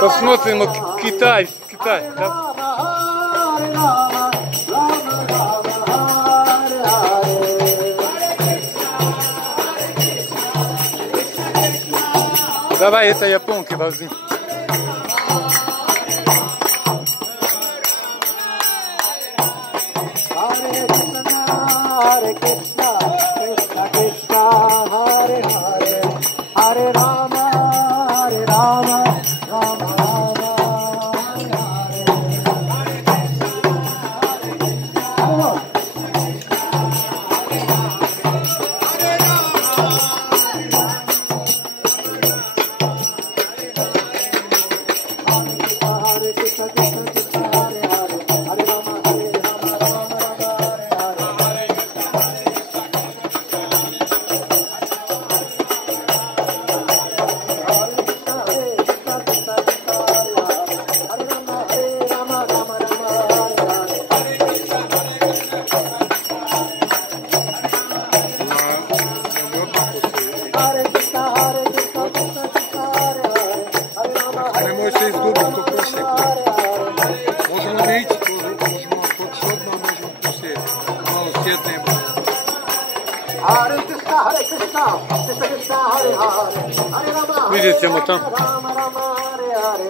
Посмотрим Китай, да? Давай, это японки возьми. Hare Krishna, Krishna Krishna, Hare Hare, Hare Rama, Rama Rama, Hare Hare. Hare Krishna, Krishna Krishna, Hare Hare, Hare Rama, Rama Rama, Hare Hare. Не може се изгубити то просеко. Možemo vidjeti, možemo podsobno, možemo posjeti. Malo sjednemo. Hare Krishna, Hare Krishna, Krishna Krishna, Hare Hare, Hare Rama, Vidjet ćemo tam. Rama Rama, Hare Hare.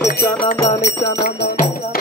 Nityananda, Nityananda, Nityananda.